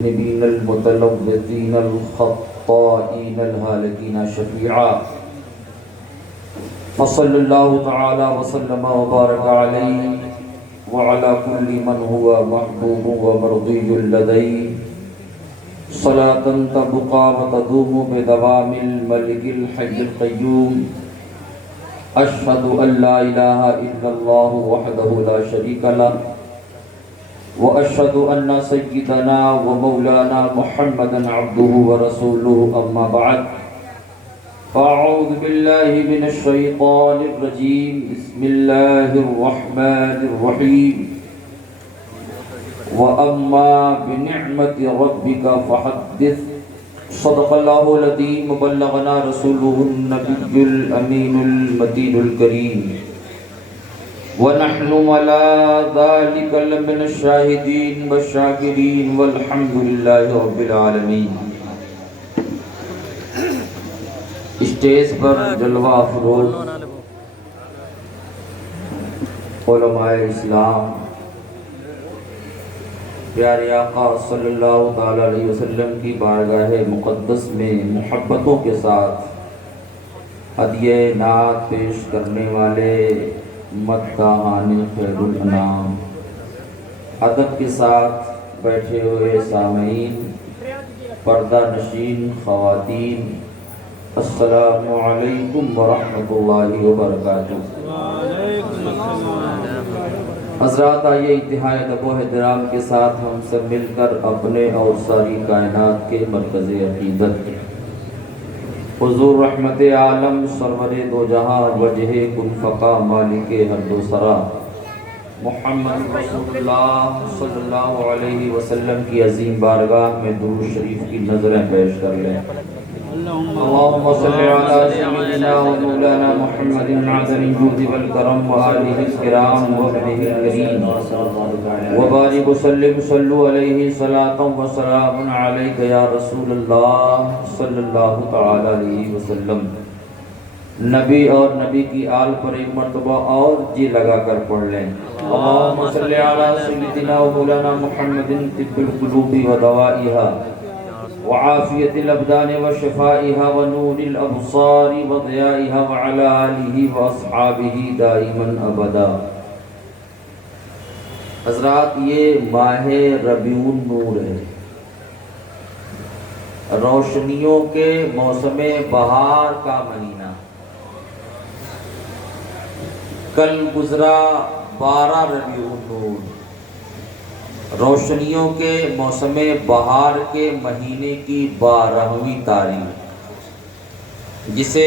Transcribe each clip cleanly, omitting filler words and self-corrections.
المذنبين المتلوثين الخطائين الهالكين شفيعا فصلى الله تعالى وسلم وبارك عليه وعلى كل من هو محبوب ومرضي لديه صلاة تبقى وتدوم بدوام الملك الحي القيوم أشهد أن لا إله إلا الله وحده لا شريك له وأشهد أن سيدنا ومولانا محمدا عبده ورسوله أما بعد فأعوذ بالله من الشيطان الرجيم بسم الله الرحمن الرحيم وأما بنعمة ربك فحدث صدق الله العظيم وبلغنا رسوله النبي الأمين المتين الكريم ونحن على ذلك لمن الشاهدين والشاكرين والحمد لله رب العالمين۔ اسٹیج پر جلوہ افروز علماء اسلام، پیارے آقا صلی اللہ تعالی علیہ وسلم کی بارگاہ مقدس میں محبتوں کے ساتھ ہدیہ نعت پیش کرنے والے مداحان خیر الانام، ادب کے ساتھ بیٹھے ہوئے سامعین، پردہ نشین خواتین، السلام علیکم ورحمۃ اللہ وبرکاتہ۔ حضرات، آئیے انتہائی ادب و احترام کے ساتھ ہم سب مل کر اپنے اور ساری کائنات کے مرکز عقیدت حضور رحمت عالم سرور دو جہاں وجہ کن فقا مالک ہر دو سرا محمد رسول اللہ صلی اللہ علیہ وسلم کی عظیم بارگاہ میں درود شریف کی نظریں پیش کر لیں۔ اللہم صلی علی سیدنا و مولانا محمد عظیم الجود والکرم و آلہ الکرام و ابنہ الکریم وبارک وسلم صلو علیہ صلاۃ و سلام علیک یا رسول اللہ صلی اللہ تعالی علیہ وسلم۔ نبی اور نبی کی آل پر ایک مرتبہ اور جی لگا کر پڑھ لیں۔ اللہم صلی علی سیدنا و مولانا محمد طب القلوب و دوائها وعافیت الابدان وشفائها ونور الابصار وضیائها وعلى آلہ واصحابہ دائما ابدا۔ حضرات، یہ ماہ ربیع النور ہے، روشنیوں کے موسم بہار کا مہینہ۔ کل گزرا 12 ربیع النور، روشنیوں کے موسم بہار کے مہینے کی 12ویں تاریخ، جسے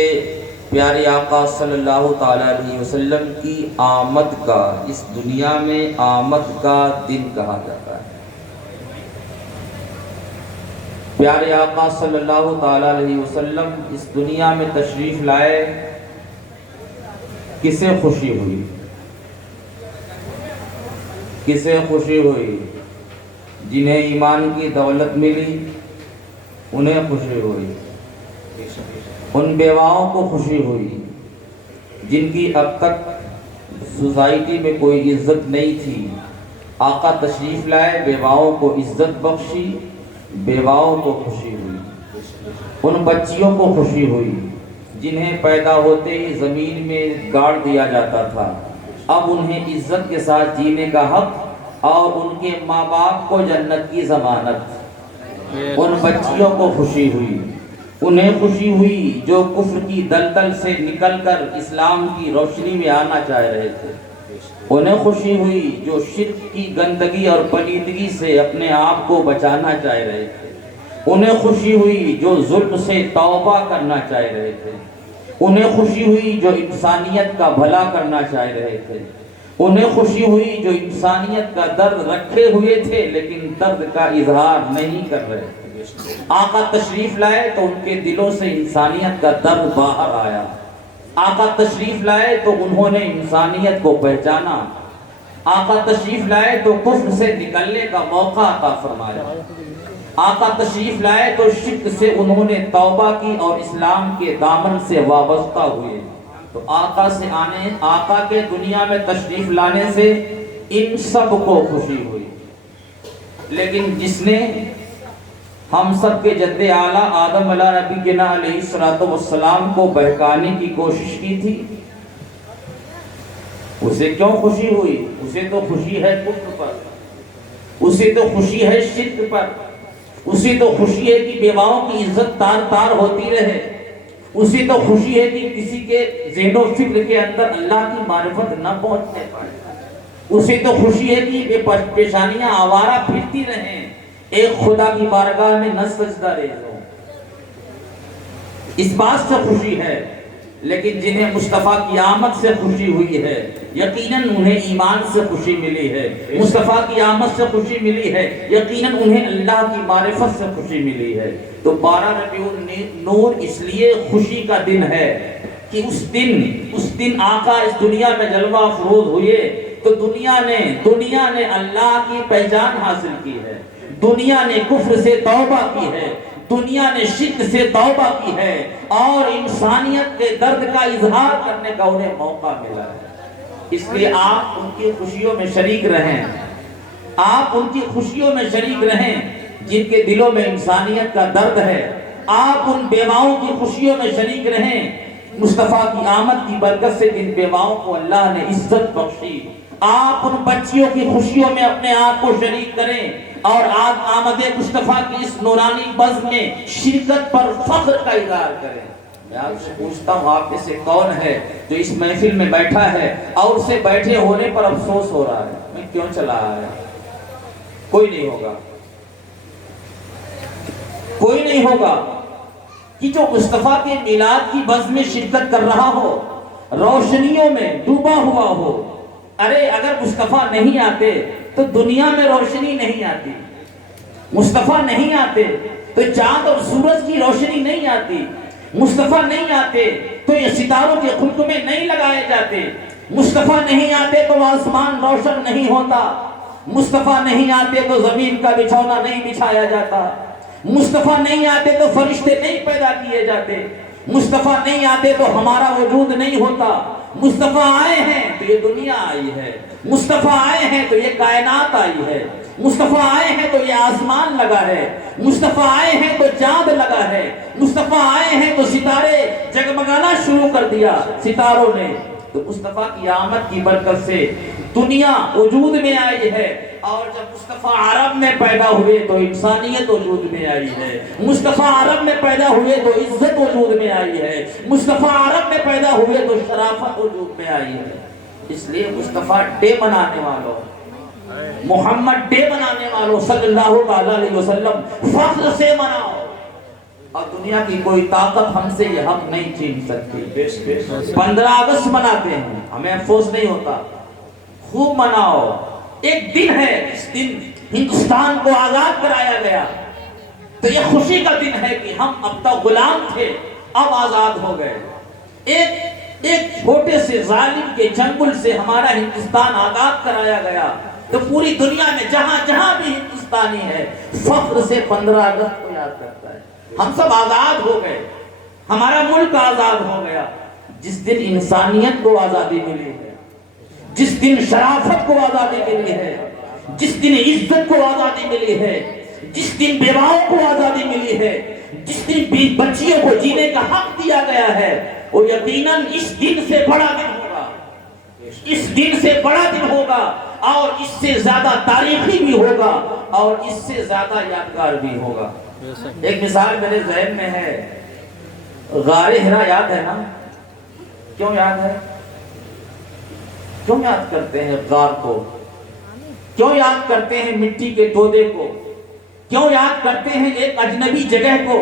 پیارے آقا صلی اللہ تعالی علیہ وسلم کی آمد کا، اس دنیا میں آمد کا دن کہا جاتا ہے۔ پیارے آقا صلی اللہ تعالی علیہ وسلم اس دنیا میں تشریف لائے، کسے خوشی ہوئی؟ کسے خوشی ہوئی؟ جنہیں ایمان کی دولت ملی انہیں خوشی ہوئی، ان بیواؤں کو خوشی ہوئی جن کی اب تک سوسائٹی میں کوئی عزت نہیں تھی۔ آقا تشریف لائے، بیواؤں کو عزت بخشی، بیواؤں کو خوشی ہوئی۔ ان بچیوں کو خوشی ہوئی جنہیں پیدا ہوتے ہی زمین میں گاڑ دیا جاتا تھا، اب انہیں عزت کے ساتھ جینے کا حق اور ان کے ماں باپ کو جنت کی ضمانت۔ ان بچیوں کو خوشی ہوئی، انہیں خوشی ہوئی جو کفر کی دلدل سے نکل کر اسلام کی روشنی میں آنا چاہ رہے تھے۔ انہیں خوشی ہوئی جو شرک کی گندگی اور پلیدگی سے اپنے آپ کو بچانا چاہ رہے تھے۔ انہیں خوشی ہوئی جو ظلم سے توبہ کرنا چاہ رہے تھے۔ انہیں خوشی ہوئی جو انسانیت کا بھلا کرنا چاہ رہے تھے۔ انہیں خوشی ہوئی جو انسانیت کا درد رکھے ہوئے تھے لیکن درد کا اظہار نہیں کر رہے تھے۔ آقا تشریف لائے تو ان کے دلوں سے انسانیت کا درد باہر آیا۔ آقا تشریف لائے تو انہوں نے انسانیت کو پہچانا۔ آقا تشریف لائے تو کفر سے نکلنے کا موقع عطا فرمایا۔ آقا تشریف لائے تو شرک سے انہوں نے توبہ کی اور اسلام کے دامن سے وابستہ ہوئے۔ تو آقا کے دنیا میں تشریف لانے سے ان سب کو خوشی ہوئی۔ لیکن جس نے ہم سب کے جد اعلیٰ آدم علیہ نبینا علیہ الصلوۃ والسلام کو بہکانے کی کوشش کی تھی. اسے کیوں خوشی ہوئی؟ اسے تو خوشی ہے کفر پر، اسے تو خوشی ہے شرک پر، اسے تو خوشی ہے کہ بیواؤں کی عزت تار تار ہوتی رہے، اسے تو خوشی ہے کہ کسی کے ذہن و فکر کے اندر اللہ کی معرفت نہ پہنچنے پائے، اسے تو خوشی ہے کہ یہ پیشانیاں آوارہ پھرتی رہیں، ایک خدا کی بارگاہ میں نہ سجدہ ریز ہو. اس بات سے خوشی ہے. لیکن جنہیں مصطفیٰ کی آمد سے خوشی ہوئی ہے یقیناً انہیں ایمان سے خوشی ملی ہے، مصطفیٰ کی آمد سے خوشی ملی ہے، یقیناً انہیں اللہ کی معرفت سے خوشی ملی ہے. تو 12 ربیع النور اس لیے خوشی کا دن ہے کہ اس دن آقا اس دنیا میں جلوہ افروز ہوئے تو دنیا نے اللہ کی پہچان حاصل کی ہے، دنیا نے کفر سے توبہ کی ہے، دنیا نے شرک سے توبہ کی ہے، اور انسانیت کے درد کا اظہار کرنے کا انہیں موقع ملا ہے. اس لیے آپ ان کی خوشیوں میں شریک رہیں، آپ ان کی خوشیوں میں شریک رہیں جن کے دلوں میں انسانیت کا درد ہے. آپ ان بیواؤں کی خوشیوں میں شریک رہیں. مصطفیٰ کی آمد کی برکت سے جن بیواؤں کو اللہ نے عزت بخشی، آپ ان بچیوں کی خوشیوں میں اپنے آپ کو شریک کریں اور آمد مصطفیٰ کی اس نورانی بزم میں شرکت پر فخر کا اظہار کریں. میں آپ سے پوچھتا ہوں آپ میں سے کون ہے جو اس محفل میں بیٹھا ہے اور اسے بیٹھے ہونے پر افسوس ہو رہا ہے میں کیوں چلا آیا؟ کوئی نہیں ہوگا، کوئی نہیں ہوگا کہ جو مصطفیٰ کے میلاد کی بزم میں شرکت کر رہا ہو، روشنیوں میں ڈوبا ہوا ہو. ارے اگر مصطفیٰ نہیں آتے تو دنیا میں روشنی نہیں آتی، مصطفیٰ نہیں آتے تو چاند اور سورج کی روشنی نہیں آتی، مصطفیٰ نہیں آتے تو یہ ستاروں کے خلق میں نہیں لگائے جاتے، مصطفیٰ نہیں آتے تو آسمان روشن نہیں ہوتا، مصطفیٰ نہیں آتے تو زمین کا بچھونا نہیں بچھایا جاتا، مصطفیٰ نہیں آتے تو فرشتے نہیں پیدا کیے جاتے، مصطفیٰ نہیں آتے تو ہمارا وجود نہیں ہوتا. مصطفیٰ آئے ہیں تو یہ دنیا آئی ہے، مصطفیٰ آئے ہیں تو یہ کائنات آئی ہے، مصطفیٰ آئے ہیں تو یہ آسمان لگا ہے، مصطفیٰ آئے ہیں تو چاند لگا ہے، مصطفیٰ آئے ہیں تو ستارے جگمگانا شروع کر دیا ستاروں نے. تو مصطفیٰ کی آمد کی برکت سے دنیا وجود میں آئی ہے، اور جب مصطفیٰ عرب میں پیدا ہوئے تو انسانیت وجود میں آئی ہے، مصطفیٰ عرب میں پیدا ہوئے تو عزت وجود میں آئی ہے، مصطفیٰ عرب میں پیدا ہوئے تو شرافت وجود میں آئی ہے. اس لیے مصطفیٰ ڈے منانے والوں، محمد ڈے منانے والوں صلی اللہ علیہ وسلم فخر سے مناؤ، اور دنیا کی کوئی طاقت ہم سے یہ حق نہیں چھین سکتی. 15 اگست مناتے ہیں، ہمیں افسوس نہیں ہوتا، خوب مناؤ. ایک دن ہے اس دن ہندوستان کو آزاد کرایا گیا، تو یہ خوشی کا دن ہے کہ ہم اب تک غلام تھے اب آزاد ہو گئے. ایک چھوٹے سے ظالم کے چنگل سے ہمارا ہندوستان آزاد کرایا گیا، تو پوری دنیا میں جہاں جہاں بھی ہندوستانی ہے فخر سے 15 اگست کو یاد کرتا ہے. ہم سب آزاد ہو گئے، ہمارا ملک آزاد ہو گیا. جس دن انسانیت کو آزادی ملی ہے، جس دن شرافت کو آزادی ملی ہے، جس دن عزت کو آزادی ملی ہے، جس دن بیواؤں کو آزادی ملی ہے، جس دن بچیوں کو جینے کا حق دیا گیا ہے، وہ یقیناً اس دن سے بڑا دن ہوگا، اس دن سے بڑا دن ہوگا، اور اس سے زیادہ تاریخی بھی ہوگا، اور اس سے زیادہ یادگار بھی ہوگا. ایک مثال میرے ذہن میں ہے، غار حرا یاد ہے نا؟ کیوں یاد ہے؟ کیوں یاد کرتے ہیں غار کو؟ کیوں یاد کرتے ہیں مٹی کے تودے کو؟ کیوں یاد کرتے ہیں ایک اجنبی جگہ کو؟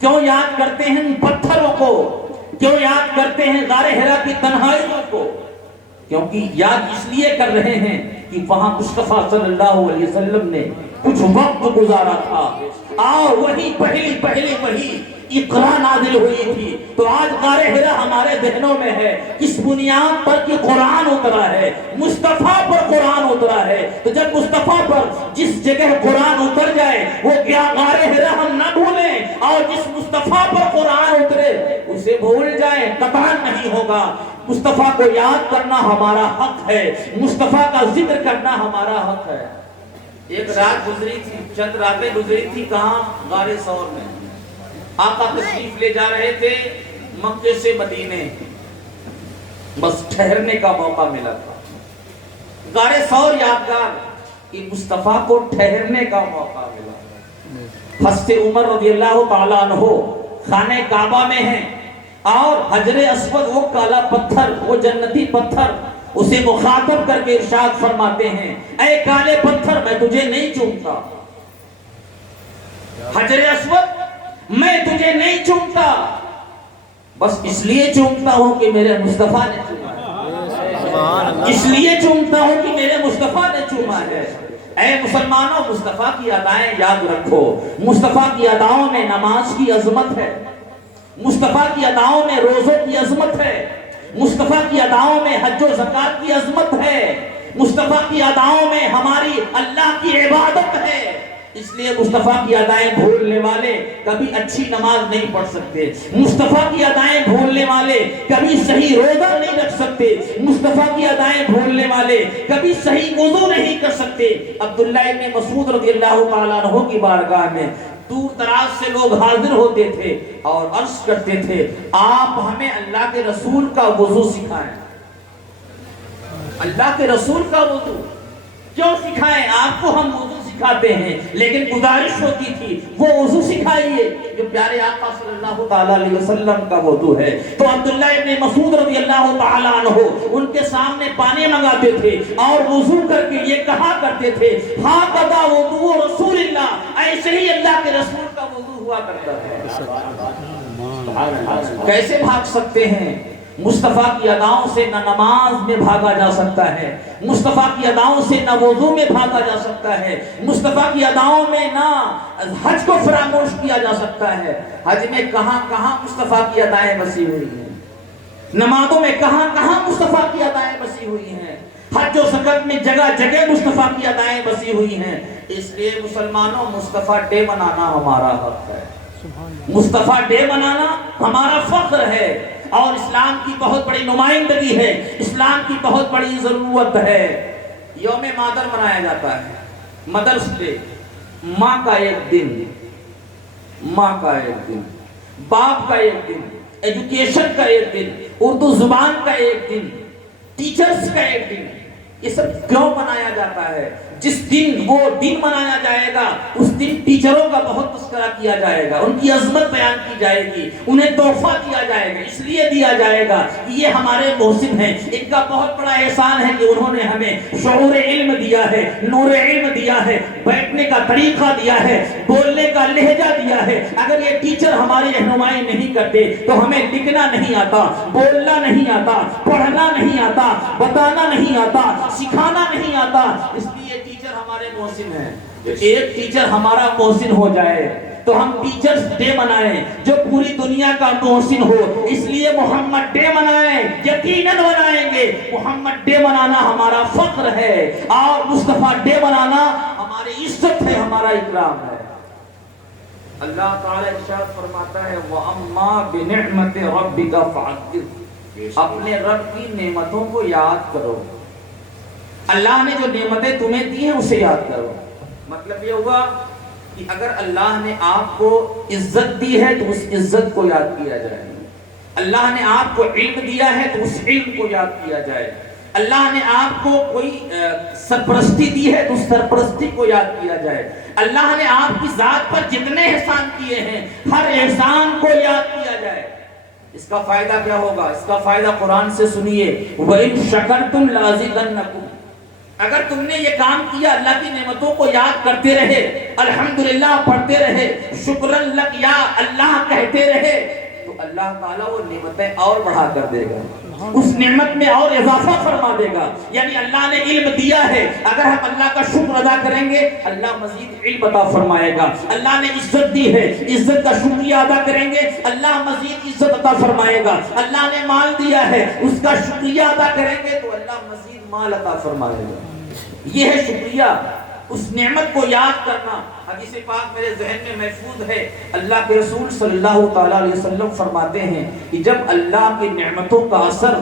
کیوں یاد کرتے ہیں ان پتھروں کو؟ کیوں یاد کرتے ہیں غار حرا کی تنہائیوں کو؟ کیونکہ یاد اس لیے کر رہے ہیں کہ وہاں مصطفیٰ صلی اللہ علیہ وسلم نے کچھ وقت گزارا تھا، اور وہی پہلی وہی اقرا نازل ہوئی تھی. تو آج غار حرا ہمارے ذہنوں میں ہے، اس بنیاد پر کہ قرآن اترا ہے، مصطفیٰ پر قرآن اترا ہے. تو جب مصطفیٰ پر جس جگہ قرآن اتر جائے وہ کیا غار حرا ہم نہ بھولیں، اور جس مصطفیٰ پر قرآن اترے اسے بھول جائیں، قطعاً نہیں ہوگا. مصطفیٰ کو یاد کرنا ہمارا حق ہے، مصطفیٰ کا ذکر کرنا ہمارا حق ہے. ایک رات گزری تھی، چند راتیں گزری تھی، کہاں؟ غار ثور میں۔ آقا تشریف لے جا رہے تھے مکے سے مدینے، بس ٹھہرنے کا موقع ملا تھا۔ غار ثور یادگار کہ مصطفیٰ کو ٹھہرنے کا موقع ملا۔ حضرت عمر رضی اللہ تعالیٰ عنہ خانہ کعبہ میں ہیں اور حجر اسود، وہ کالا پتھر، وہ جنتی پتھر، اسے مخاطب کر کے ارشاد فرماتے ہیں، اے کالے پتھر میں تجھے نہیں چومتا، حجر اسود میں تجھے نہیں چومتا، بس اس لیے چومتا ہوں کہ میرے مصطفیٰ نے چوما ہے، اس لیے چومتا ہوں کہ میرے مصطفیٰ نے چوما ہے۔ اے مسلمانوں، مصطفیٰ کی ادائیں یاد رکھو۔ مصطفیٰ کی اداؤں میں نماز کی عظمت ہے، مصطفیٰ کی اداؤں میں روزوں کی عظمت ہے، مصطفیٰ کی اداؤں میں حج و زکات کی عظمت ہے، مصطفیٰ کی اداؤں میں ہماری اللہ کی عبادت ہے۔ اس لیے مصطفیٰ کی ادائیں بھولنے والے کبھی اچھی نماز نہیں پڑھ سکتے، مصطفیٰ کی ادائیں بھولنے والے کبھی صحیح روزہ نہیں رکھ سکتے، مصطفیٰ کی ادائیں بھولنے والے کبھی صحیح وضو نہیں کر سکتے۔ عبداللہ ابن مسعود رضی اللہ تعالیٰ عنہ کی بارگاہ میں دور دراز سے لوگ حاضر ہوتے تھے اور عرض کرتے تھے، آپ ہمیں اللہ کے رسول کا وضو سکھائیں۔ اللہ کے رسول کا وضو کیوں سکھائیں؟ آپ کو ہم وضو سکھاتے ہیں، لیکن گزارش ہوتی تھی وہ وضو سکھائیے جو پیارے آقا صلی اللہ تعالیٰ علیہ وسلم کا وضو ہے۔ تو عبداللہ ابن مسعود رضی اللہ تعالیٰ عنہ ان کے سامنے پانی منگاتے تھے اور وضو کر کے یہ کہا کرتے تھے، ہاکذا وضو رسول اللہ، ایسے ہی اللہ کے رسول کا وضو ہوا کرتا ہے۔ کیسے بھاگ سکتے ہیں؟ مصطفیٰ کی اداؤں سے نہ نماز میں بھاگا جا سکتا ہے، مصطفیٰ کی اداؤں سے نہ وضو میں بھاگا جا سکتا ہے، مصطفیٰ کی اداؤں میں نہ حج کو فراموش کیا جا سکتا ہے۔ حج میں کہاں کہاں مصطفیٰ کی ادائیں بسی ہوئی ہیں، نمازوں میں کہاں کہاں مصطفیٰ کی ادائیں بسی ہوئی ہیں، حج و زکات میں جگہ جگہ مصطفیٰ کی ادائیں بسی ہوئی ہیں۔ اس لیے مسلمانوں، مصطفیٰ ڈے منانا ہمارا حق ہے، مصطفیٰ ڈے منانا ہمارا فخر ہے، اور اسلام کی بہت بڑی نمائندگی ہے، اسلام کی بہت بڑی ضرورت ہے۔ یوم مادر منایا جاتا ہے، مدرس ڈے، ماں کا ایک دن، ماں کا ایک دن، باپ کا ایک دن، ایجوکیشن کا ایک دن، اردو زبان کا ایک دن، ٹیچرز کا ایک دن۔ یہ سب کیوں منایا جاتا ہے؟ جس دن وہ دن منایا جائے گا اس دن ٹیچروں کا بہت تذکرہ کیا جائے گا، ان کی عظمت بیان کی جائے گی، انہیں تحفہ دیا جائے گا، اس لیے دیا جائے گا کہ یہ ہمارے محسن ہیں، ان کا بہت بڑا احسان ہے کہ انہوں نے ہمیں شعور علم دیا ہے، نور علم دیا ہے، بیٹھنے کا طریقہ دیا ہے، بولنے کا لہجہ دیا ہے۔ اگر یہ ٹیچر ہماری رہنمائی نہیں کرتے تو ہمیں لکھنا نہیں آتا، بولنا نہیں آتا، پڑھنا نہیں آتا، بتانا نہیں آتا، سکھانا نہیں آتا۔ اس لیے ٹیچر ہمارے محسن ہیں۔ ایک ٹیچر ہمارا محسن ہو جائے تو ہم ٹیچرز ڈے منائیں جو پوری دنیا کا محسن ہو، اس لیے محمد ڈے منائیں، یقیناً منائیں گے۔ محمد ڈے منانا ہمارا فخر ہے اور مصطفیٰ ڈے منانا ہماری عزت ہے، ہمارا اکرام ہے۔ اللہ تعالیٰ ارشاد فرماتا ہے وَأَمَّا بِنِعْمَةِ رَبِّكَ فَحَدِّثْ، اپنے رب کی نعمتوں کو یاد کرو۔ اللہ نے جو نعمتیں تمہیں دی ہیں اسے یاد کرو۔ مطلب یہ ہوا کہ اگر اللہ نے آپ کو عزت دی ہے تو اس عزت کو یاد کیا جائے، اللہ نے آپ کو علم دیا ہے تو اس علم کو یاد کیا جائے، اللہ نے آپ کو کوئی سرپرستی دی ہے تو اس سرپرستی کو یاد کیا جائے، اللہ نے آپ کی ذات پر جتنے احسان کیے ہیں ہر احسان کو یاد کیا جائے۔ اس کا فائدہ کیا ہوگا؟ اس کا فائدہ قرآن سے سنیے، وَإِن شَكَرْتُمْ لَأَزِيدَنَّكُمْ، اگر تم نے یہ کام کیا، اللہ کی نعمتوں کو یاد کرتے رہے، الحمدللہ پڑھتے رہے، شکرن لک یا اللہ کہتے رہے، تو اللہ تعالیٰ وہ نعمتیں اور بڑھا کر دے گا، اس نعمت میں اور اضافہ فرما دے گا۔ یعنی اللہ نے علم دیا ہے، اگر ہم اللہ کا شکر ادا کریں گے اللہ مزید علم عطا فرمائے گا۔ اللہ نے عزت دی ہے، عزت کا شکریہ ادا کریں گے اللہ مزید عزت عطا فرمائے گا۔ اللہ نے مال دیا ہے، اس کا شکریہ ادا کریں گے تو اللہ مزید مال عطا فرمائے گا۔ یہ ہے شکریہ، اس نعمت کو یاد کرنا۔ حدیث پاک میرے ذہن میں محفوظ ہے، اللہ کے رسول صلی اللہ تعالیٰ علیہ وسلم فرماتے ہیں کہ جب اللہ کی نعمتوں کا اثر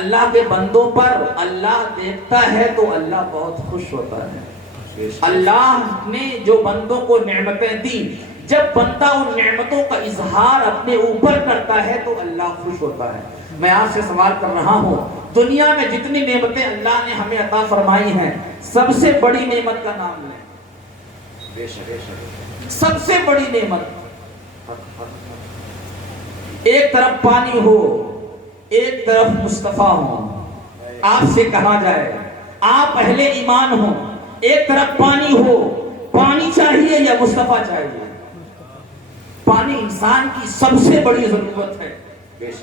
اللہ کے بندوں پر اللہ دیکھتا ہے تو اللہ بہت خوش ہوتا ہے۔ اللہ نے جو بندوں کو نعمتیں دی، جب بندہ ان نعمتوں کا اظہار اپنے اوپر کرتا ہے تو اللہ خوش ہوتا ہے۔ میں آپ سے سوال کر رہا ہوں، دنیا میں جتنی نعمتیں اللہ نے ہمیں عطا فرمائی ہیں، سب سے بڑی نعمت کا نام لیں۔ سب سے بڑی نعمت، ایک طرف پانی ہو، ایک طرف مصطفیٰ ہو۔ آپ سے کہا جائے آپ اہل ایمان ہو، ایک طرف پانی ہو، پانی چاہیے یا مصطفیٰ چاہیے؟ پانی انسان کی سب سے بڑی ضرورت ہے،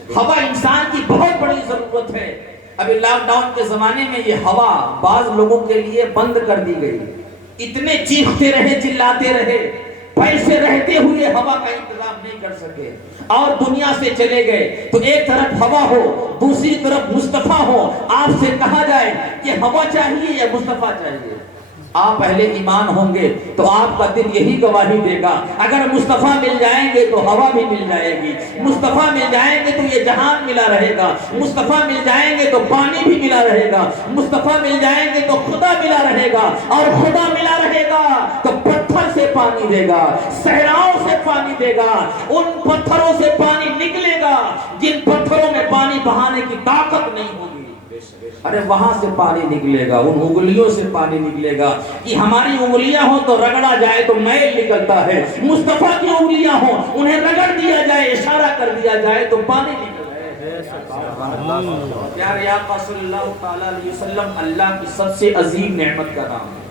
ہوا انسان کی بہت بڑی ضرورت ہے۔ ابھی لاک ڈاؤن کے زمانے میں یہ ہوا بعض لوگوں کے لیے بند کر دی گئی، اتنے چیختے رہے، چلاتے رہے، پیسے رہتے ہوئے ہوا کا انتظام نہیں کر سکے اور دنیا سے چلے گئے۔ تو ایک طرف ہوا ہو، دوسری طرف مصطفیٰ ہو، آپ سے کہا جائے کہ ہوا چاہیے یا مصطفیٰ چاہیے؟ آپ اہل ایمان ہوں گے تو آپ کا دل یہی گواہی دے گا، اگر مصطفیٰ مل جائیں گے تو ہوا بھی مل جائے گی، مصطفیٰ مل جائیں گے تو یہ جہان ملا رہے گا، مصطفیٰ مل جائیں گے تو پانی بھی ملا رہے گا، مصطفیٰ مل جائیں گے تو خدا ملا رہے گا، اور خدا ملا رہے گا تو پتھر سے پانی دے گا، صحراؤں سے پانی دے گا، ان پتھروں سے پانی نکلے گا جن پتھروں میں پانی بہانے کی طاقت نہیں ہوگی۔ ارے وہاں سے پانی نکلے گا، ان انگلیوں سے پانی نکلے گا کہ ہماری انگلیاں ہوں تو رگڑا جائے تو میل نکلتا ہے، مصطفیٰ کی انگلیاں ہوں انہیں رگڑ دیا جائے، اشارہ کر دیا جائے تو پانی نکلتا ہے۔ پیارے آقا صلی اللہ تعالیٰ علیہ وسلم اللہ کی سب سے عظیم نعمت کا نام ہے،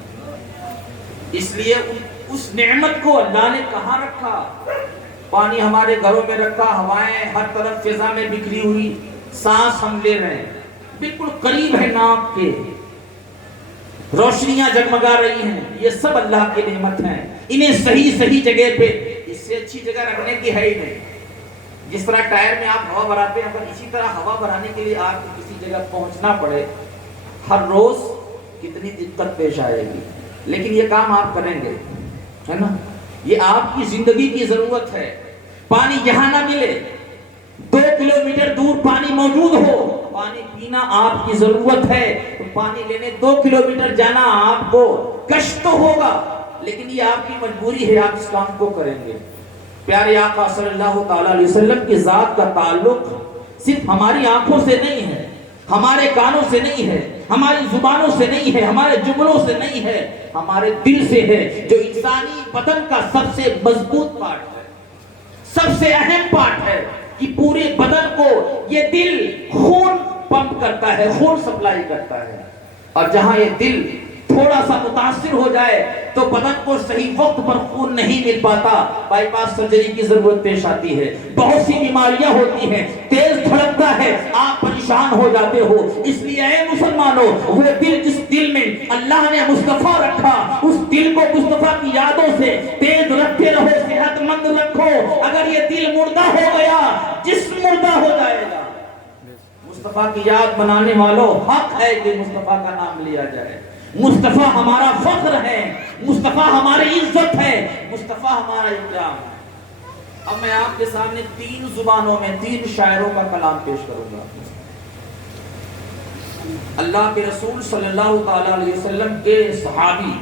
اس لیے اس نعمت کو اللہ نے کہاں رکھا؟ پانی ہمارے گھروں میں رکھا، ہوائیں ہر طرف فضا میں بکھری ہوئی، سانس ہم لے رہے ہیں، بالکل قریب ہے ناک کے، روشنیاں جگمگا رہی ہیں، یہ سب اللہ کی نعمت ہیں۔ انہیں صحیح جگہ پہ، اس سے اچھی جگہ رکھنے کی ہے ہی نہیں۔ جس طرح ٹائر میں آپ ہوا بھراتے ہیں، اگر اسی طرح ہوا بھرانے کے لیے آپ کو کسی جگہ پہنچنا پڑے، ہر روز کتنی دقت پیش آئے گی، لیکن یہ کام آپ کریں گے، ہے نا؟ یہ آپ کی زندگی کی ضرورت ہے۔ پانی جہاں نہ ملے، 2 کلومیٹر دور پانی موجود ہو، پانی پینا آپ کی ضرورت ہے، تو پانی لینے 2 کلومیٹر جانا آپ کو کشٹ تو ہوگا، لیکن یہ آپ کی مجبوری ہے، آپ اس کام کو کریں گے۔ پیارے آقا صلی اللہ تعالیٰ علیہ وسلم کی ذات کا تعلق صرف ہماری آنکھوں سے نہیں ہے، ہمارے کانوں سے نہیں ہے، ہماری زبانوں سے نہیں ہے، ہمارے جملوں سے نہیں ہے، ہمارے دل سے ہے، جو انسانی بدن کا سب سے مضبوط پارٹ ہے، سب سے اہم پارٹ ہے کہ پورے بدن کو یہ دل خون پمپ کرتا ہے، خون سپلائی کرتا ہے، اور جہاں یہ دل تھوڑا سا متاثر ہو جائے تو بدن کو صحیح وقت پر خون نہیں مل پاتا، بائی پاس سرجری کی ضرورت پیش آتی ہے، بہت سی بیماریاں ہوتی ہیں، تیز دھڑکتا ہے، آپ پریشان ہو جاتے ہو۔ اس لیے اے مسلمانوں، وہ دل جس دل میں اللہ نے مصطفیٰ رکھا، اس دل کو مصطفیٰ کی یادوں سے تیز رکھتے رہو، صحت مند رکھو۔ اگر یہ دل مردہ ہو گیا، جسم مردہ ہو جائے گا۔ مصطفیٰ کی یاد بنانے والوں، حق ہے کہ مصطفیٰ کا نام لیا جائے۔ مصطفیٰ ہمارا فخر ہے، مصطفیٰ ہماری عزت ہے، مصطفیٰ ہمارا اکرام ہے۔ اب میں آپ کے سامنے 3 زبانوں میں 3 شاعروں کا کلام پیش کروں گا۔ اللہ کے رسول صلی اللہ تعالیٰ علیہ وسلم کے صحابی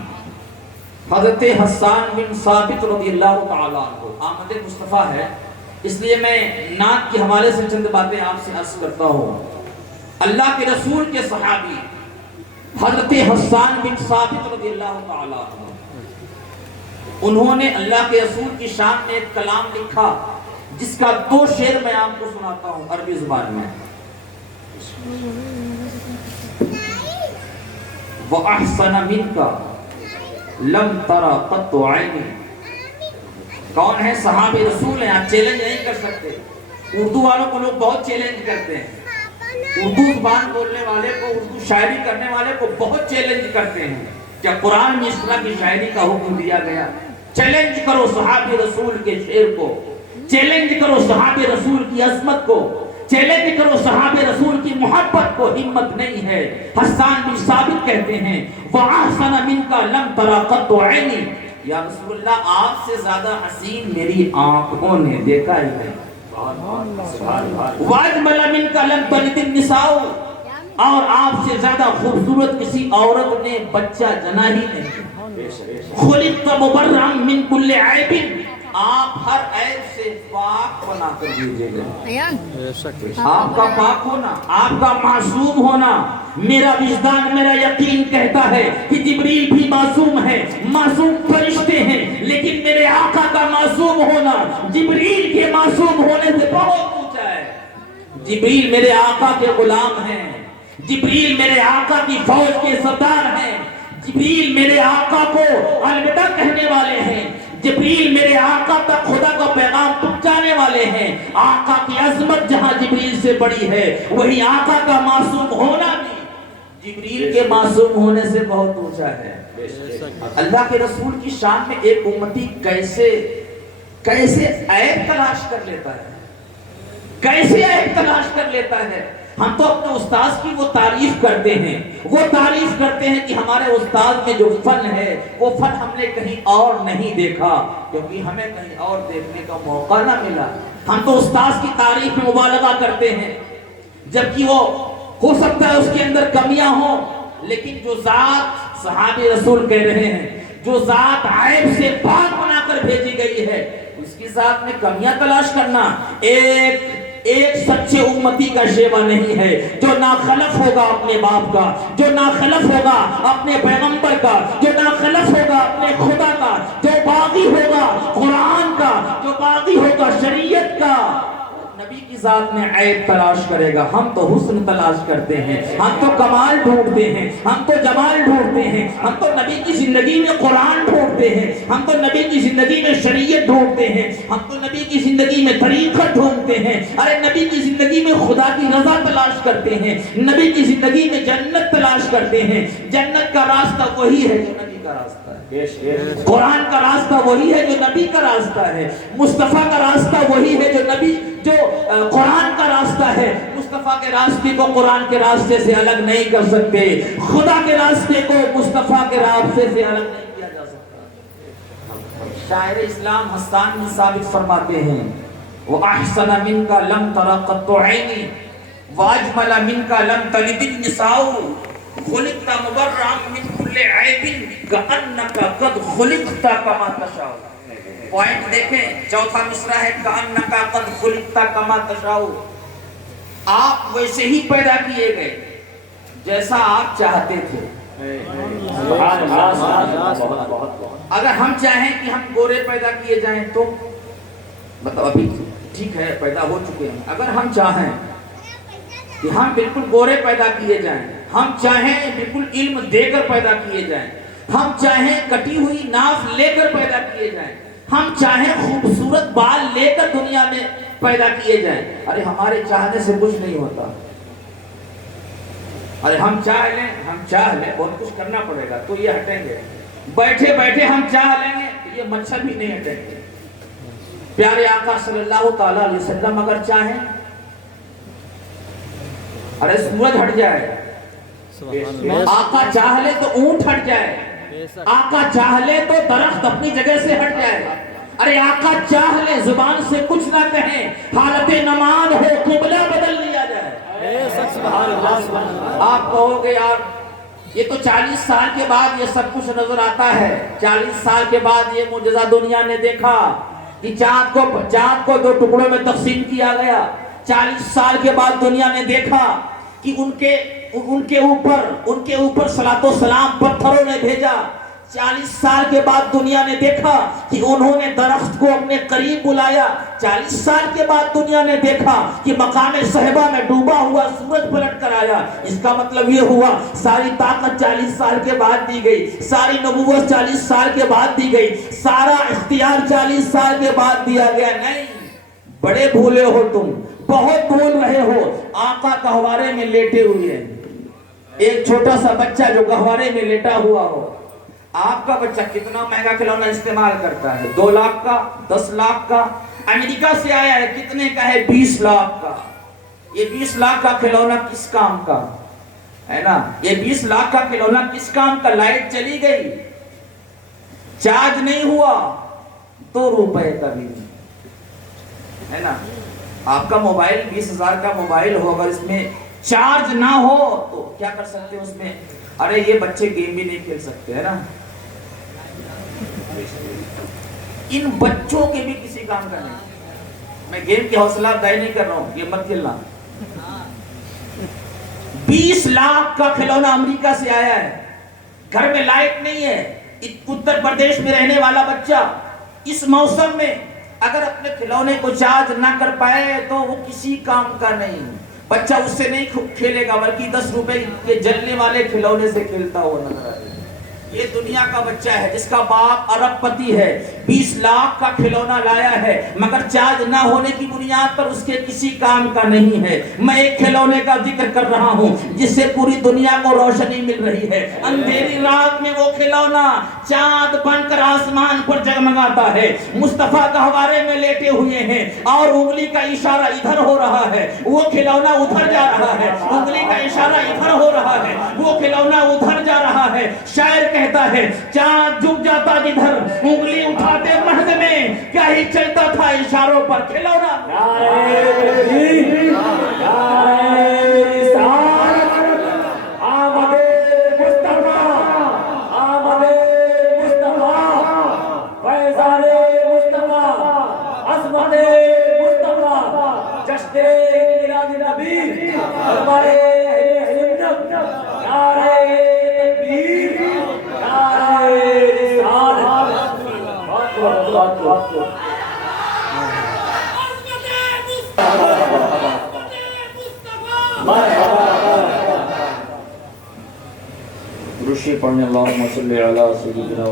حضرت حسان بن ثابت رضی اللہ تعالیٰ عنہ آمد مصطفیٰ ہے، اس لیے میں نعت کے حوالے سے چند باتیں آپ سے عرض کرتا ہوں۔ اللہ کے رسول کے صحابی حضرت حسان بن ثابت رضی اللہ تعالیٰ عنہ، انہوں نے اللہ کے رسول کی شان میں ایک کلام لکھا جس کا 2 شعر میں آپ کو سناتا ہوں عربی زبان میں۔ وَأَحْسَنَ مِنْكَ لَمْ تَرَ قَطُّ عَيْنِي۔ کون ہے؟ صحابہ رسول ہیں، آپ چیلنج نہیں کر سکتے۔ اردو والوں کو لوگ بہت چیلنج کرتے ہیں، اردو زبان بولنے والے کو، اردو شاعری کرنے والے کو بہت چیلنج کرتے ہیں۔ کیا قرآن میں اس طرح کی شاعری کا حکم دیا گیا؟ چیلنج کرو صحابہ رسول کے شعر کو، چیلنج کرو صحابہ رسول کی عظمت کو، چیلنج کرو صحابہ رسول کی محبت کو، ہمت نہیں ہے۔ حسان بن ثابت کہتے ہیں وَأَحْسَنَ مِنْكَ لَمْ تَرَ قَطُّ عَيْنِي، یا رسول اللہ آپ سے زیادہ حسین میری آنکھوں نے دیکھا ہی نہیں۔ وَأَجْمَلَ مِنْكَ لَمْ تَلِدِ النِّسَاءُ، اور آپ سے زیادہ خوبصورت کسی عورت نے بچہ جنا ہی نہیں۔ خلقت مبرأ من کل عیب، آپ ہر عیب سے پاک بنا کر بھیجے گئے. آپ کا پاک ہونا، آپ کا معصوم ہونا، میرا وجدان، میرا یقین کہتا ہے کہ جبریل بھی معصوم ہے، معصوم فرشتے ہیں، لیکن میرے آقا کا معصوم ہونا جبریل کے معصوم ہونے سے بہت اونچا ہے. جبریل میرے آقا کے غلام ہیں، جبریل میرے آقا کی فوج کے سردار ہیں، جبریل میرے آقا کو الوداع کہنے والے ہیں، جبریل میرے آقا تک خدا کا پیغام پہنچانے والے ہیں. آقا کی عظمت جہاں جبریل سے بڑی ہے، وہی آقا کا معصوم ہونا بھی جبریل کے معصوم ہونے سے بہت اونچا ہے. اللہ کے رسول کی شان میں ایک امتی کیسے عیب تلاش کر لیتا ہے، کیسے عیب تلاش کر لیتا ہے. ہم تو اپنے استاذ کی وہ تعریف کرتے ہیں، وہ تعریف کرتے ہیں کہ ہمارے استاذ میں جو فن ہے وہ فن ہم نے کہیں اور نہیں دیکھا، کیونکہ ہمیں کہیں اور دیکھنے کا موقع نہ ملا. ہم تو استاذ کی تعریف میں مبالغہ کرتے ہیں، جبکہ وہ ہو سکتا ہے اس کے اندر کمیاں ہوں، لیکن جو ذات صحابی رسول کہہ رہے ہیں، جو ذات عیب سے پاک بنا کر بھیجی گئی ہے، اس کی ذات میں کمیاں تلاش کرنا ایک سچے امتی کا شیوا نہیں ہے. جو ناخلف ہوگا اپنے باپ کا، جو ناخلف ہوگا اپنے پیغمبر کا، جو ناخلف ہوگا اپنے خدا کا، جو باغی ہوگا قرآن کا، جو باغی ہوگا شریعت کا، نبی کی ذات میں عیب تلاش کرے گا. ہم تو حسن تلاش کرتے ہیں، ہم تو کمال ڈھونڈتے ہیں، ہم تو جمال ڈھونڈتے ہیں، ہم تو نبی کی زندگی میں قرآن ڈھونڈتے ہیں، ہم تو نبی کی زندگی میں شریعت ڈھونڈتے ہیں، ہم تو نبی کی زندگی میں طریقہ ڈھونڈتے ہیں. ارے نبی کی زندگی میں خدا کی رضا تلاش کرتے ہیں، نبی کی زندگی میں جنت تلاش کرتے ہیں. جنت کا راستہ وہی ہے جو نبی کا راستہ ہے، قرآن کا راستہ وہی ہے جو نبی کا راستہ ہے، مصطفیٰ کا راستہ وہی ہے جو قرآن کا راستہ ہے. مصطفیٰ کے راستے کو قرآن کے راستے سے الگ نہیں کر سکتے، خدا کے راستے کو مصطفیٰ کے راستے سے الگ نہیں کیا جا سکتا. شاعر اسلام حسان بن ثابت فرماتے ہیں، وَأَحْسَنَ مِنْكَ لَمْ تَرَ قَطُّ عَيْنِي وَأَجْمَلَ مِنْكَ لَمْ تَلِدِ النِّسَاءُ خُلِقْتَ مُبَرَّأً مِنْ كُلِّ عَيْبٍ كَأَنَّكَ قَدْ خُلِقْتَ كَمَا تَشَاءُ. پوائنٹ دیکھیں، چوتھا مصرع ہے كَأَنَّكَ قَدْ خُلِقْتَ كَمَا تَشَاءُ. آپ ویسے ہی پیدا کیے گئے جیسا آپ چاہتے تھے. اگر ہم چاہیں کہ ہم گورے پیدا کیے جائیں تو مطلب ابھی ٹھیک ہے پیدا ہو چکے ہیں، اگر ہم چاہیں کہ ہم بالکل گورے پیدا کیے جائیں، ہم چاہیں بالکل علم دے کر پیدا کیے جائیں، ہم چاہیں کٹی ہوئی ناف لے کر پیدا کیے جائیں، ہم چاہیں خوبصورت بال لے کر دنیا میں پیدا کیے جائیں، ارے ہمارے چاہنے سے کچھ نہیں ہوتا. ارے ہم چاہ لیں بہت کچھ کرنا پڑے گا تو یہ ہٹیں گے، بیٹھے بیٹھے ہم چاہ لیں گے تو یہ مچھر بھی نہیں ہٹیں گے. پیارے آقا صلی اللہ تعالی علیہ وسلم اگر چاہیں، ارے سورج ہٹ جائے، آقا چاہ لے تو اونٹ ہٹ جائے، آقا چاہ لے تو درخت اپنی جگہ سے ہٹ جائے. ارے آقا چاہ لے زبان سے کچھ نہ کہیں، حالت نماز ہو قبلہ بدل لیا جائے. آپ کہو گے یار یہ تو 40 سال کے بعد یہ سب کچھ نظر آتا ہے، 40 سال کے بعد یہ معجزہ دنیا نے دیکھا کہ چاند کو 2 ٹکڑوں میں تقسیم کیا گیا. 40 سال کے بعد دنیا نے دیکھا کہ ان کے اوپر صلاۃ و سلام پتھروں نے بھیجا. 40 سال کے بعد دنیا نے دیکھا کہ انہوں نے درخت کو اپنے قریب بلایا. 40 سال کے بعد دنیا نے دیکھا کہ مقام صحبہ میں ڈوبا ہوا سورج پلٹ کر آیا. اس کا مطلب یہ ہوا ساری طاقت 40 سال کے بعد دی گئی، ساری نبوت 40 سال کے بعد دی گئی، سارا اختیار 40 سال کے بعد دیا گیا. نہیں، بڑے بھولے ہو تم، بہت بھول رہے ہو. آقا گہوارے میں لیٹے ہوئے ہیں، ایک چھوٹا سا بچہ جو گہوارے میں لیٹا ہوا ہو. آپ کا بچہ کتنا مہنگا کھلونا استعمال کرتا ہے؟ 2 لاکھ کا، 10 لاکھ کا. امریکہ سے آیا ہے، کتنے کا ہے؟ 20 لاکھ کا. یہ 20 لاکھ کا کھلونا کس کام کا ہے نا؟ یہ 20 لاکھ کا کھلونا کس کام کا؟ لائٹ چلی گئی، چارج نہیں ہوا، 2 روپے کا بھی ہے نا. آپ کا موبائل 20,000 کا موبائل ہو، اگر اس میں چارج نہ ہو تو کیا کر سکتے اس میں؟ ارے یہ بچے گیم بھی نہیں کھیل سکتے ہے نا. ان بچوں کے بھی کسی کام کا نہیں. میں گیم کی حوصلہ افزائی نہیں کر رہا ہوں, یہ مت کھیلنا. 20 لاکھ کا کھلونا امریکہ سے آیا ہے, گھر میں لائٹ نہیں ہے, اتر پردیش میں رہنے والا بچہ اس موسم میں اگر اپنے کھلونے کو چارج نہ کر پائے تو وہ کسی کام کا نہیں. بچہ اس سے نہیں کھیلے گا بلکہ 10 روپے کے جلنے والے کھلونے سے کھیلتا ہوا نظر آئے. یہ دنیا کا بچہ ہے جس کا باپ ارب پتی ہے, 20 لاکھ کا کھلونا لایا ہے مگر چارج نہ ہونے کی بنیاد پر اس کے کسی کام کا نہیں ہے. میں ایک کھلونے کا ذکر کر رہا ہوں جس سے پوری دنیا کو روشنی مل رہی ہے. اندھیری رات میں وہ کھلونا چاند بن کر آسمان پر جگمگاتا ہے. مصطفیٰ گہوارے میں لیٹے ہوئے ہیں اور انگلی کا اشارہ ادھر ہو رہا ہے, وہ کھلونا ادھر جا رہا ہے. انگلی کا اشارہ ادھر ہو رہا ہے, وہ کھلونا ادھر جا رہا ہے. شاعر کہتا ہے چاند جھک جاتا جدھر انگلی اٹھاتے مہد میں, کیا ہی چلتا تھا اشاروں پر کھلونا. روشی پڑھنے اللہم صلی علی سیدنا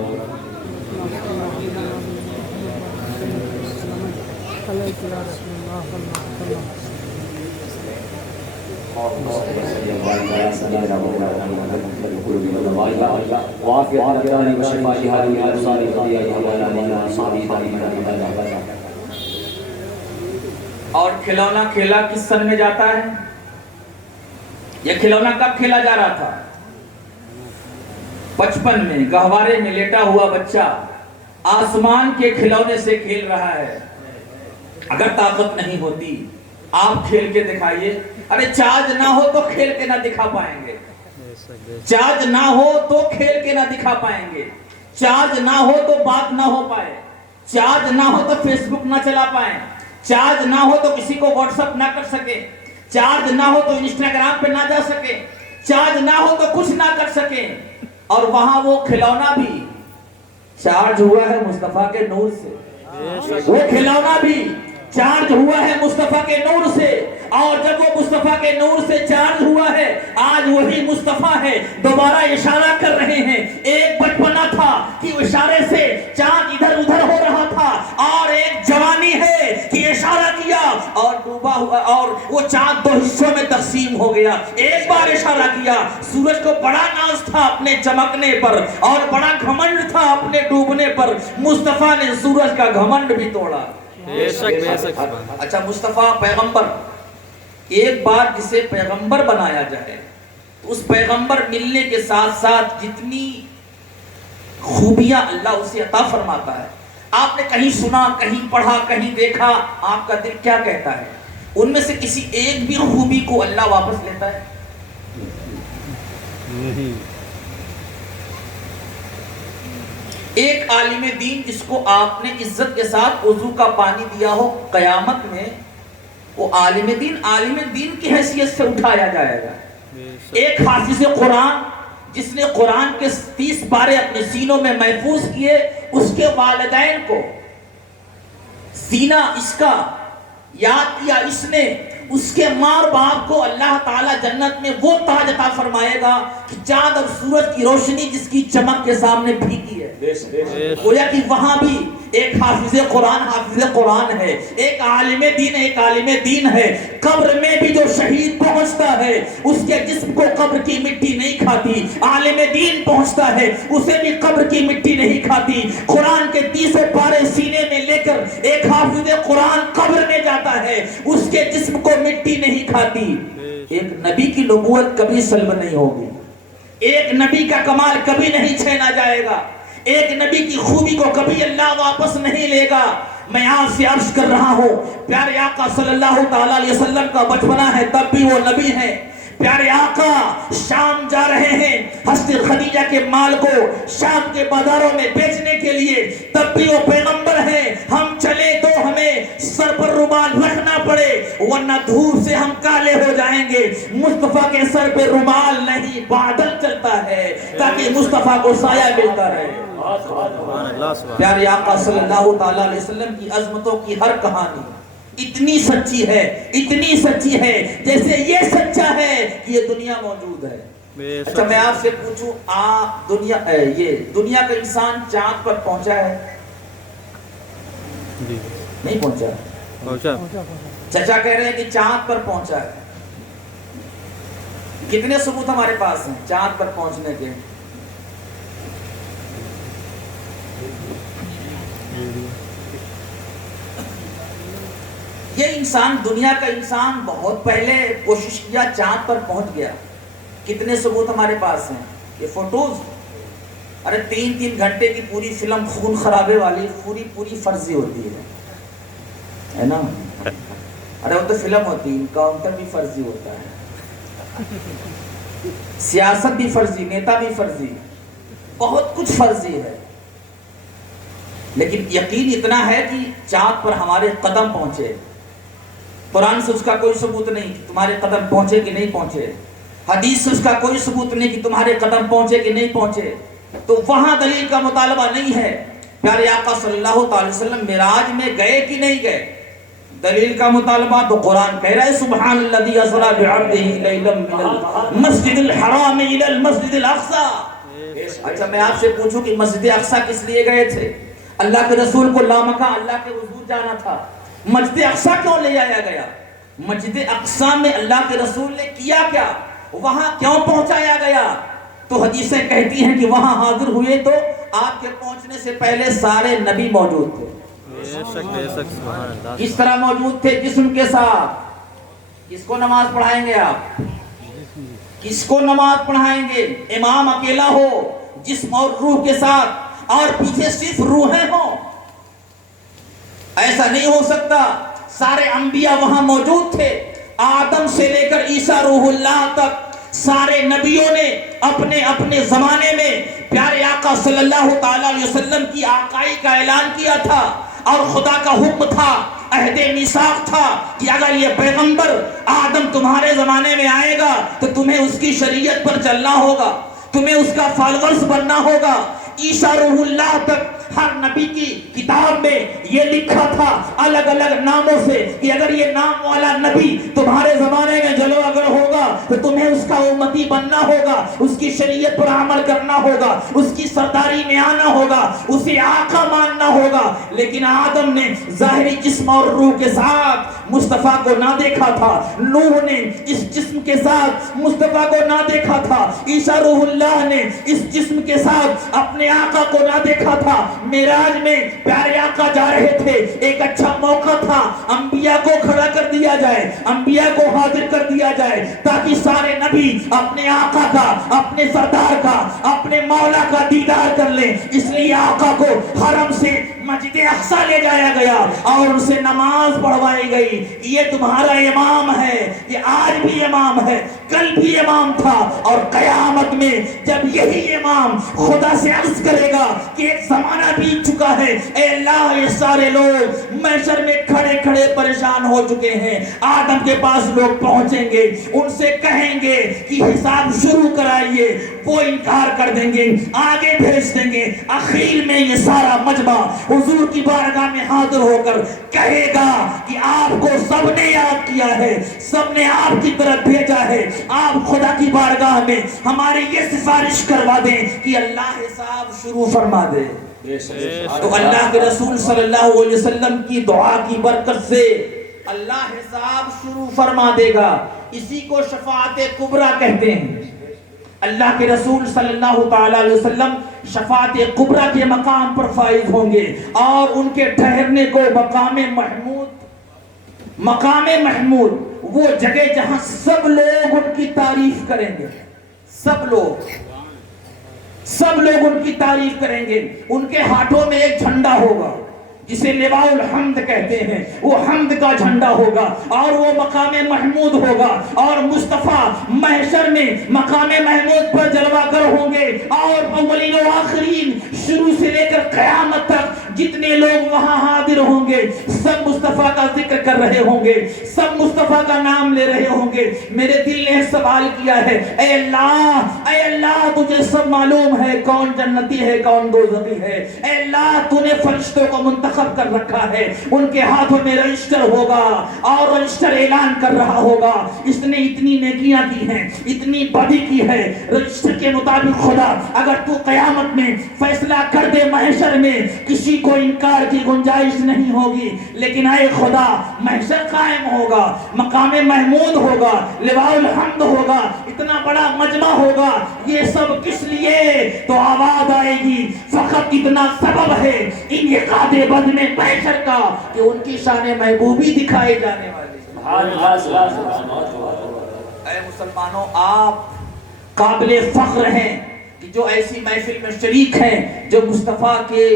اور کھلونا کھیلا کس سن میں جاتا ہے؟ یہ کھلونا کب کھیلا جا رہا تھا؟ 55 میں. گہوارے میں لیٹا ہوا بچہ آسمان کے کھلونے سے کھیل رہا ہے. اگر طاقت نہیں ہوتی آپ کھیل کے دکھائیے. ارے چارج نہ ہو تو کھیل کے نہ دکھا پائیں گے, چارج نہ ہو تو کھیل کے نہ دکھا پائیں گے, چارج نہ ہو تو بات نہ ہو پائے, چارج نہ ہو تو فیس بک نہ چلا پائیں, چارج نہ ہو تو کسی کو واٹس ایپ نہ کر سکے, چارج نہ ہو تو انسٹاگرام پہ نہ جا سکے, چارج نہ ہو تو کچھ نہ کر سکے. اور وہاں وہ کھلونا بھی چارج ہوا ہے مصطفیٰ کے نور سے, وہ کھلونا بھی چارج ہوا ہے مصطفیٰ کے نور سے. اور جب وہ مصطفیٰ کے نور سے چارج ہوا ہے آج وہی مصطفیٰ ہے, دوبارہ اشارہ کر رہے ہیں. ایک بچپنا تھا کہ اشارے سے چاند ادھر ادھر ہو رہا تھا, اور ایک جوانی ہے کہ اشارہ کیا اور ڈوبا ہوا, اور وہ چاند 2 حصوں میں تقسیم ہو گیا. ایک بار اشارہ کیا, سورج کو بڑا ناز تھا اپنے چمکنے پر اور بڑا گھمنڈ تھا اپنے ڈوبنے پر. مصطفیٰ نے سورج کا گھمنڈ بھی توڑا. اچھا مصطفیٰ پیغمبر, ایک بار جسے پیغمبر بنایا جائے تو اس پیغمبر ملنے کے ساتھ ساتھ جتنی خوبیاں اللہ اسے عطا فرماتا ہے, آپ نے کہیں سنا, کہیں پڑھا, کہیں دیکھا, آپ کا دل کیا کہتا ہے؟ ان میں سے کسی ایک بھی خوبی کو اللہ واپس لیتا ہے؟ ایک عالم دین جس کو آپ نے عزت کے ساتھ وضو کا پانی دیا ہو, قیامت میں وہ عالم دین کی حیثیت سے اٹھایا جائے گا. ایک حافظ قرآن جس نے قرآن کے 30 پارے اپنے سینوں میں محفوظ کیے, اس کے والدین کو سینہ اس کا یاد کیا اس نے, اس کے ماں اور باپ کو اللہ تعالیٰ جنت میں وہ تاج عطا فرمائے گا کہ چاند اور سورج کی روشنی جس کی چمک کے سامنے پھیکی ہے. گویا کہ وہاں بھی ایک حافظ قرآن ہے, ایک عالم دین ہے. قبر میں بھی جو شہید پہنچتا ہے اس کے جسم کو قبر کی مٹی نہیں کھاتی, عالم دین پہنچتا ہے اسے بھی قبر کی مٹی نہیں کھاتی. قرآن کے 30 پارے سینے میں لے کر ایک حافظ قرآن قبر میں جاتا ہے, اس کے جسم کو مٹی نہیں کھاتی. ایک نبی کی نبوت کبھی سلب نہیں ہوگی, ایک نبی کا کمال کبھی نہیں چھینا جائے گا, ایک نبی کی خوبی کو کبھی اللہ واپس نہیں لے گا. میں آپ سے عرض کر رہا ہوں, پیارے آقا صلی اللہ تعالیٰ علیہ وسلم کا بچپنا ہے تب بھی وہ نبی ہیں, پیارے آقا شام جا رہے ہیں حضرت خدیجہ کے مال کو شام کے بازاروں میں بیچنے کے لیے، تب بھی وہ پیغمبر ہیں، ہم چلے تو ہمیں سر پر رومال رکھنا پڑے ورنہ دھوپ سے ہم کالے ہو جائیں گے۔ مصطفیٰ کے سر پہ رومال نہیں، بادل چلتا ہے تاکہ مصطفیٰ کو سایہ ملتا رہے۔ پیارے آقا صلی اللہ تعالیٰ علیہ وسلم کی عظمتوں کی ہر کہانی اتنی سچی ہے، اتنی سچی ہے جیسے یہ سچا ہے کہ یہ دنیا موجود ہے۔ اچھا میں آپ سے پوچھوں، یہ دنیا کا انسان چاند پر پہنچا ہے؟ نہیں پہنچا۔ چچا کہہ رہے ہیں کہ چاند پر پہنچا ہے۔ کتنے ثبوت ہمارے پاس ہیں چاند پر پہنچنے کے؟ یہ انسان، دنیا کا انسان بہت پہلے کوشش کیا، چاند پر پہنچ گیا۔ کتنے ثبوت ہمارے پاس ہیں؟ یہ فوٹوز، ارے 3 گھنٹے کی پوری فلم خون خرابے والی پوری فرضی ہوتی ہے نا؟ ارے وہ تو فلم ہوتی ہے، انکاؤنٹر بھی فرضی ہوتا ہے، سیاست بھی فرضی، نیتا بھی فرضی، بہت کچھ فرضی ہے، لیکن یقین اتنا ہے کہ چاند پر ہمارے قدم پہنچے۔ قرآن سے اس کا کوئی ثبوت نہیں کہ تمہارے قدم پہنچے کہ نہیں پہنچے، حدیث سے اس کا کوئی ثبوت نہیں کہ تمہارے قدم پہنچے کہ نہیں پہنچے، تو وہاں دلیل کا مطالبہ نہیں ہے۔ پیارے آقا صلی اللہ تعالی وسلم معراج میں گئے کہ نہیں گئے؟ دلیل کا مطالبہ تو قرآن کہہ رہا ہے سبحان الذی اسری بعبدہ لیلا من المسجد الحرام الی المسجد الاقصی۔ اچھا میں آپ سے پوچھوں کہ مسجد اقصی کس لیے گئے تھے؟ اللہ کے رسول کو لامکاں اللہ کے حضور جانا تھا، مسجد اقصی کیوں لے آیا گیا؟ مسجد اقصی میں اللہ کے رسول نے کیا کیا؟ وہاں کیوں پہنچایا گیا؟ تو حدیثیں کہتی ہیں کہ وہاں حاضر ہوئے تو آپ کے پہنچنے سے پہلے سارے نبی موجود تھے۔ کس طرح موجود تھے؟ جسم کے ساتھ۔ کس کو نماز پڑھائیں گے آپ؟ کس کو نماز پڑھائیں گے؟ امام اکیلا ہو جسم اور روح کے ساتھ اور پیچھے صرف روحیں ہوں؟ ایسا نہیں ہو سکتا۔ سارے انبیاء وہاں موجود تھے، آدم سے لے کر عیسیٰ روح اللہ تک سارے نبیوں نے اپنے اپنے زمانے میں پیارے آقا صلی اللہ تعالی علیہ وسلم کی آقائی کا اعلان کیا تھا، اور خدا کا حکم تھا، عہد میثاق تھا کہ اگر یہ پیغمبر آدم تمہارے زمانے میں آئے گا تو تمہیں اس کی شریعت پر چلنا ہوگا، تمہیں اس کا فالورز بننا ہوگا۔ عیسیٰ روح اللہ تک ہر نبی کی کتاب میں یہ لکھا تھا الگ الگ ناموں سے کہ اگر یہ نام والا نبی تمہارے زمانے میں جلوہ گر ہوگا تو تمہیں اس کا امتی بننا ہوگا، اس کی شریعت پر عمل کرنا ہوگا، اس کی سرداری میں آنا ہوگا، اسے آقا ماننا ہوگا۔ لیکن آدم نے ظاہری جسم اور روح کے ساتھ مصطفیٰ کو نہ دیکھا تھا، نوح نے اس جسم کے ساتھ مصطفیٰ کو نہ دیکھا تھا، عیسیٰ روح اللہ نے اس جسم کے ساتھ اپنے آقا کو نہ دیکھا تھا۔ معراج میں پیارے آقا جا رہے تھے، ایک اچھا موقع تھا انبیاء کو کھڑا کر دیا جائے، انبیاء کو حاضر کر دیا جائے تاکہ سارے نبی اپنے آقا کا، اپنے سردار کا، اپنے مولا کا دیدار کر لیں۔ اس لیے آقا کو حرم سے مسجد اقصی لے جایا گیا اور ان سے نماز پڑھوائی گئی۔ یہ تمہارا امام ہے، یہ آج بھی امام ہے، کل بھی امام تھا، اور قیامت میں جب یہی امام خدا سے عرض کرے گا کہ ایک زمانہ بیت چکا ہے، اے اللہ یہ سارے لوگ محشر میں کھڑے کھڑے پریشان ہو چکے ہیں، آدم کے پاس لوگ پہنچیں گے، ان سے کہیں گے کہ حساب شروع کرائیے، وہ انکار کر دیں گے، آگے بھیج دیں گے۔ اخیر میں یہ سارا مجمع حضور کی بارگاہ میں حاضر ہو کر کہے گا کہ آپ کو سب نے یاد کیا ہے، سب نے آپ کی طرف بھیجا ہے، آپ خدا کی بارگاہ میں ہماری یہ سفارش کروا دیں کہ اللہ حساب شروع فرما دے۔ تو اللہ کے رسول صلی اللہ علیہ وسلم کی دعا کی برکت سے اللہ حساب شروع فرما دے گا۔ اسی کو شفاعت کبریٰ کہتے ہیں۔ اللہ کے رسول صلی اللہ تعالی علیہ وسلم شفاعت کبریٰ کے مقام پر فائز ہوں گے، اور ان کے ٹھہرنے کو مقام محمود، وہ جگہ جہاں سب لوگ ان کی تعریف کریں گے، سب لوگ ان کی تعریف کریں گے۔ ان کے ہاتھوں میں ایک جھنڈا ہوگا، جسے لواء الحمد کہتے ہیں، وہ حمد کا جھنڈا ہوگا اور وہ مقام محمود ہوگا، اور مصطفیٰ محشر میں مقام محمود پر جلوہ گر ہوں گے، اور اولین و آخرین شروع سے لے کر قیامت تک جتنے لوگ وہاں حاضر ہوں گے سب مصطفیٰ کا ذکر کر رہے ہوں گے، سب مصطفیٰ کا نام لے رہے ہوں گے۔ میرے دل نے سوال کیا ہے، اے اللہ تجھے سب معلوم ہے کون جنتی ہے کون دوزخی ہے، اے اللہ تو نے فرشتوں کو منتخب کر رکھا ہے، ان کے ہاتھوں میں رجسٹر ہوگا اور رجسٹر اعلان کر رہا ہوگا اس نے اتنی نیکیاں کی ہیں، اتنی بدی کی ہے، رجسٹر کے مطابق خدا اگر تو قیامت میں فیصلہ کر دے محشر میں کسی کو انکار کی گنجائش نہیں ہوگی، لیکن اے خدا محشر قائم ہوگا، مقام محمود ہوگا، لواء الحمد ہوگا، اتنا بڑا مجمع ہوگا، یہ سب کس لیے؟ تو آواز آئے گی فقط اتنا سبب ہے انعقاد بد میں محشر کا کہ ان کی شان محبوبی دکھائے جانے والی۔ اے مسلمانوں، آپ قابل فخر ہیں کہ جو ایسی محفل میں شریک ہیں جو مصطفیٰ کے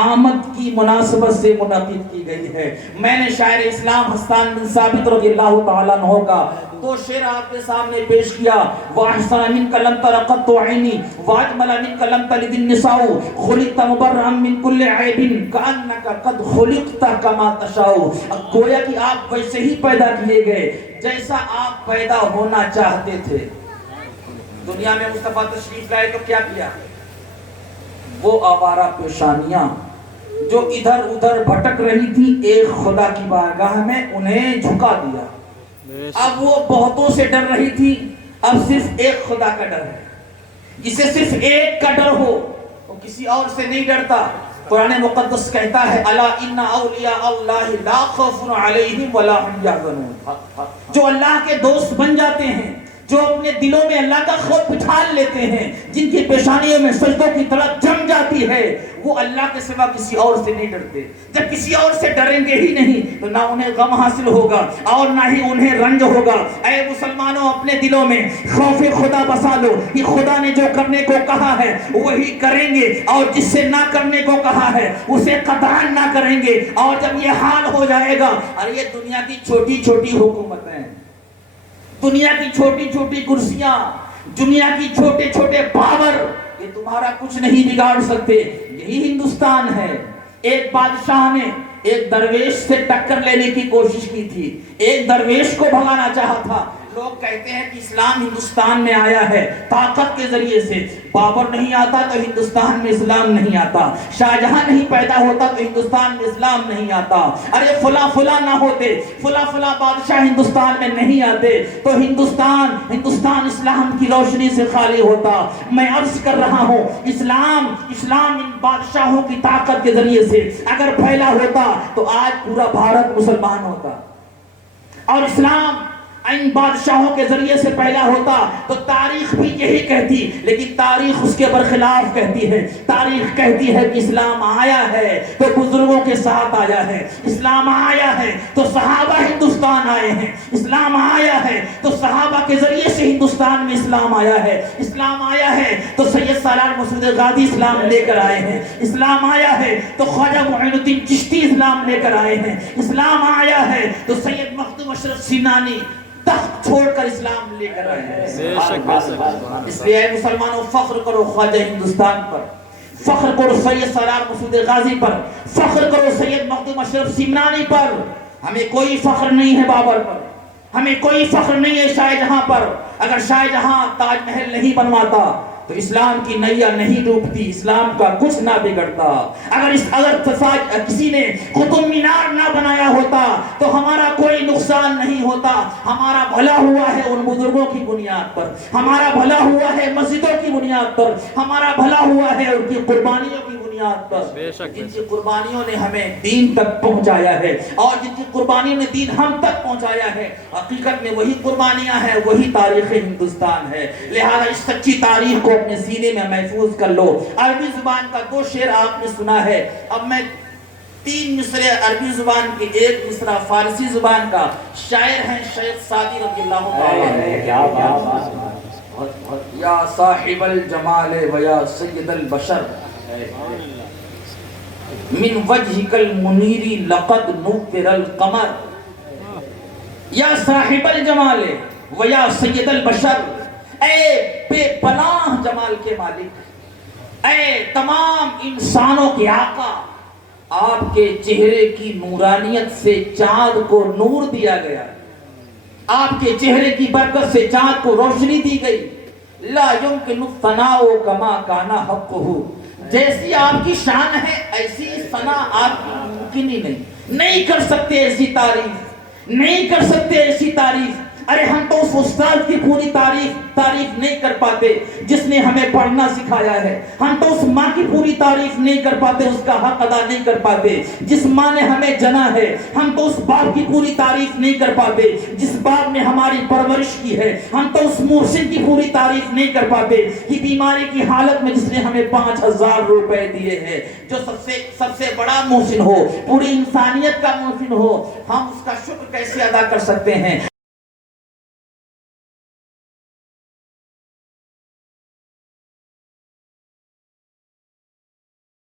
آمد کی مناسبت سے منعقد کی گئی ہے۔ میں نے شاعر اسلام حسان بن ثابت رضی اللہ تعالیٰ عنہ کا دو شعر آپ کے سامنے پیش کیا، وَأَحْسَنَ مِنْكَ لَمْ تَرَ قَطُّ عَيْنِي وَأَجْمَلَ مِنْكَ لَمْ تَلِدِ النِّسَاءُ خُلِقْتَ مُبَرَّأً مِنْ كُلِّ عَيْبٍ كَأَنَّكَ قَدْ خُلِقْتَ كَمَا تَشَاءُ۔ گویا کہ آپ ویسے ہی پیدا کیے گئے جیسا آپ پیدا ہونا چاہتے تھے۔ دنیا میں مصطفیٰ تشریف لائے تو کیا کیا؟ وہ آوارہ پیشانیاں جو ادھر ادھر بھٹک رہی تھی ایک خدا کی بارگاہ میں انہیں جھکا دیا۔ اب وہ بہتوں سے ڈر رہی تھی، اب صرف ایک خدا کا ڈر ہے۔ جسے صرف ایک کا ڈر ہو وہ کسی اور سے نہیں ڈرتا۔ قرآن مقدس کہتا ہے الا ان اولیاء اللہ لا خوف علیہم ولا هم یحزنون۔ جو اللہ کے دوست بن جاتے ہیں، جو اپنے دلوں میں اللہ کا خوف بٹھال لیتے ہیں، جن کی پیشانیوں میں سجدوں کی طرح جم جاتی ہے، وہ اللہ کے سوا کسی اور سے نہیں ڈرتے۔ جب کسی اور سے ڈریں گے ہی نہیں تو نہ انہیں غم حاصل ہوگا اور نہ ہی انہیں رنج ہوگا۔ اے مسلمانوں، اپنے دلوں میں خوف خدا بسا لو کہ خدا نے جو کرنے کو کہا ہے وہی کریں گے، اور جس سے نہ کرنے کو کہا ہے اسے قطعاً نہ کریں گے۔ اور جب یہ حال ہو جائے گا، اور یہ دنیا کی چھوٹی چھوٹی حکومتیں، دنیا کی چھوٹی چھوٹی کرسیاں، دنیا کی چھوٹے چھوٹے پاور، یہ تمہارا کچھ نہیں بگاڑ سکتے۔ یہی ہندوستان ہے۔ ایک بادشاہ نے ایک درویش سے ٹکر لینے کی کوشش کی تھی، ایک درویش کو بھگانا چاہا تھا۔ لوگ کہتے ہیں کہ اسلام ہندوستان میں آیا ہے طاقت کے ذریعے سے۔ بابر نہیں آتا تو ہندوستان میں اسلام نہیں آتا، شاہجہاں نہیں پیدا ہوتا تو ہندوستان میں اسلام نہیں آتا، ارے فلاں نہ ہوتے، فلاں بادشاہ ہندوستان میں نہیں آتے تو ہندوستان اسلام کی روشنی سے خالی ہوتا۔ میں عرض کر رہا ہوں اسلام ان بادشاہوں کی طاقت کے ذریعے سے اگر پھیلا ہوتا تو آج پورا بھارت مسلمان ہوتا، اور اسلام ان بادشاہوں کے ذریعے سے پیدا ہوتا تو تاریخ بھی یہی کہتی، لیکن تاریخ اس کے برخلاف کہتی ہے۔ تاریخ کہتی ہے کہ اسلام آیا ہے تو بزرگوں کے ساتھ آیا ہے، اسلام آیا ہے تو صحابہ ہندوستان آئے ہیں، اسلام آیا ہے تو صحابہ کے ذریعے سے ہندوستان میں اسلام آیا ہے، اسلام آیا ہے تو سید سالار مسعود غازی اسلام لے کر آئے ہیں، اسلام آیا ہے تو خواجہ معین الدین چشتی اسلام لے کر آئے ہیں، اسلام آیا ہے تو سید مخدوم اشرف سینانی تخت چھوڑ کر اسلام لے کر آئے ہیں۔ اس لیے اے مسلمانوں، فخر کرو خواجہ ہندوستان پر، فخر کرو سید سالار مسعود غازی پر، فخر کرو سید مخدوم اشرف سیمنانی پر۔ ہمیں کوئی فخر نہیں ہے بابر پر، ہمیں کوئی فخر نہیں ہے شاہجہاں پر۔ اگر شاہجہاں تاج محل نہیں بنواتا تو اسلام کی نیا نہیں ڈوبتی، اسلام کا کچھ نہ بگڑتا۔ اگر کسی نے قطب مینار نہ بنایا ہوتا تو ہمارا کوئی نقصان نہیں ہوتا۔ ہمارا بھلا ہوا ہے ان بزرگوں کی بنیاد پر، ہمارا بھلا ہوا ہے مسجدوں کی بنیاد پر، ہمارا بھلا ہوا ہے ان کی قربانیوں کی بنیاد پر، جن کی قربانیوں نے ہمیں دین تک پہنچایا ہے، اور جن کی قربانیوں نے دین ہم تک پہنچایا ہے۔ حقیقت میں وہی قربانیاں ہیں، وہی تاریخ ہندوستان ہے۔ لہذا اس سچی تاریخ کو اپنے سینے میں محفوظ کر لو۔ عربی زبان کا 2 شعر آپ نے سنا ہے، اب میں 3 مصرے عربی زبان کے، 1 مصرع فارسی زبان کا۔ شاعر ہیں شیخ سعدی رضی اللہ تعالیٰ۔ یا صاحب الجمال و یا سید البشر، من وجهك المنیر لقد نور القمر، یا صاحب الجمال و یا سید البشر، اے بے پناہ جمال کے مالک، اے تمام انسانوں کے آقا، آپ کے چہرے کی نورانیت سے چاند کو نور دیا گیا، آپ کے چہرے کی برکت سے چاند کو روشنی دی گئی۔ لا يمكن الثناء كما كان حقه، جیسی آپ کی شان ہے ایسی ثنا آپ کی ممکن ہی نہیں کر سکتے ایسی تعریف، نہیں کر سکتے ایسی تعریف۔ ارے ہم تو اس استاد کی پوری تعریف نہیں کر پاتے جس نے ہمیں پڑھنا سکھایا ہے، ہم تو اس ماں کی پوری تعریف نہیں کر پاتے، اس کا حق ادا نہیں کر پاتے جس ماں نے ہمیں جنا ہے، ہم تو اس باپ کی پوری تعریف نہیں کر پاتے جس باپ نے ہماری پرورش کی ہے، ہم تو اس محسن کی پوری تعریف نہیں کر پاتے کہ بیماری کی حالت میں جس نے ہمیں 5000 روپے دیے ہیں، جو سب سے بڑا محسن ہو، پوری انسانیت کا محسن ہو، ہم اس کا شکر کیسے ادا کر سکتے ہیں؟